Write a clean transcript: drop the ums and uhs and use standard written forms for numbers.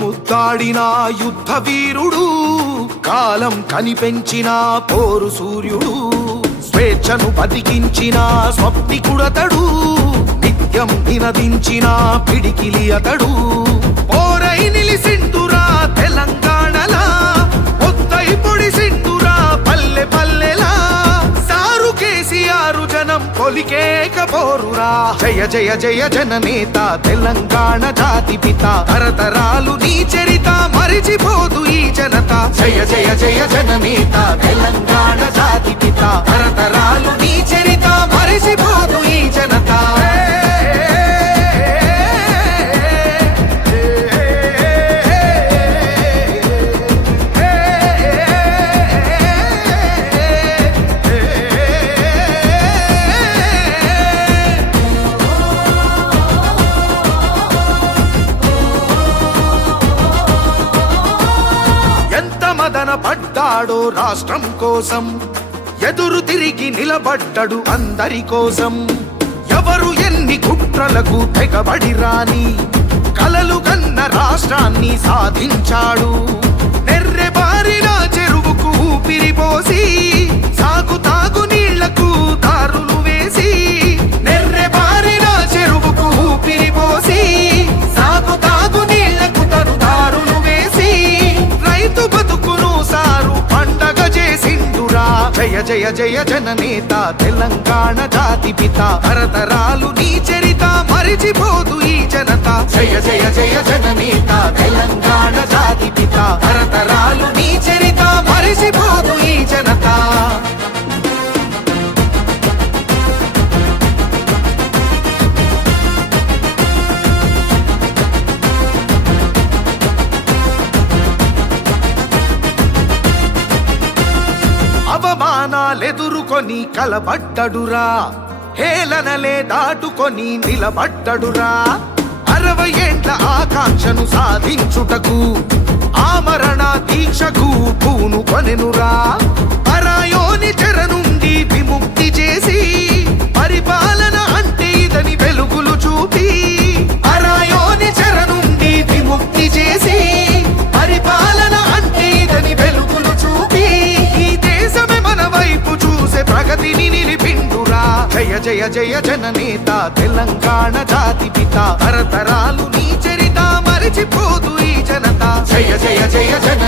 ముద్దాడిన యుద్ధ వీరుడు, కాలం కనిపెంచిన పోరు సూర్యుడు, స్వేచ్ఛను బతికించిన స్వప్నికుడతడు, నిత్యం నినదించిన పిడికిలి అతడు. పోరై నిలిసిండురా తెలంగాణలా, పొద్దై పొడిసిండురా పల్లె పల్లెలా, సారు కేసీఆర్ జనం కొలికేక పోరురా. జయ జయ జయ జననేత తెలంగాణ జాతి పిత, తరతరాలు నీ చరిత మరిచిపోదు ఈ జనత. జయ జయ జయ జననేత తెలంగాణ జాతి పిత, తరతరాలు నీ చరిత మరిచిపోదు ఈ జనత. పడ్డాడో రాష్ట్రం కోసం, ఎదురు తిరిగి నిలబడ్డడు అందరి కోసం. ఎవరు ఎన్ని కుట్రలకు తెగబడి రాని, కలలు కన్న రాష్ట్రాన్ని సాధించాడు. నెర్రెబారిన చెరువుకు ఊపిరిపోసి, సాగు తాగు నీళ్లకు దారులు వేసి, నెర్రెబారిన చెరువుకు ఊపిరిపోసి, సాగు తాగు నీళ్లకు దారులు వేసి, రైతు బతుకును సారు పండగ చేసిండురా. జయ జయ జయ జననేత తెలంగాణ జాతి పిత, తరతరాలు నీ చరిత మరిచిపోదు ఈ జనత. జయ జయ జయ జననేత తెలంగాణ జాతి పిత, తరతరాలు నీ చరిత మరిచిపోదు ఈ జనత. అవమానాలెదురుకొని కలబడ్డడురా, హేళనలే దాటుకొని నిలబడ్డడురా. 60 ఏండ్ల ఆకాంక్షను సాధించుటకు, ఆమరణ దీక్షకు పూనుకొనెనురా. పరాయోని చెర నుండి విముక్తి చేసి, పరిపాలన అంటే ఇదని వెలుగులు చూపి, పరాయోని చెర నుండి విముక్తి చేసి, పరిపాలన అంటే ఇదని వెలుగులు చూపి, ఈ దేశమే మన వైపు చూసే ప్రగతిని నిలిపిండురా. జయ జయ జయ జననేత తెలంగాణ జాతి పిత, తరతరాలు నీ చరిత మరిచిపోదు ఈ జనత. జయ జయ జయ జన